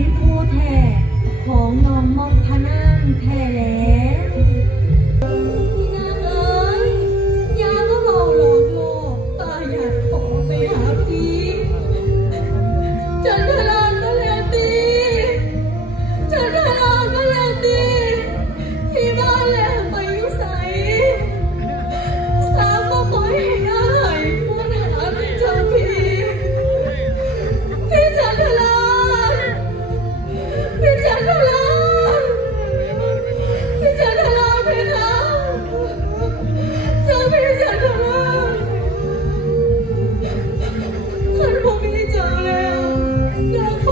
็นผู้แทนของน้องมองพนานแท้แล้ว No.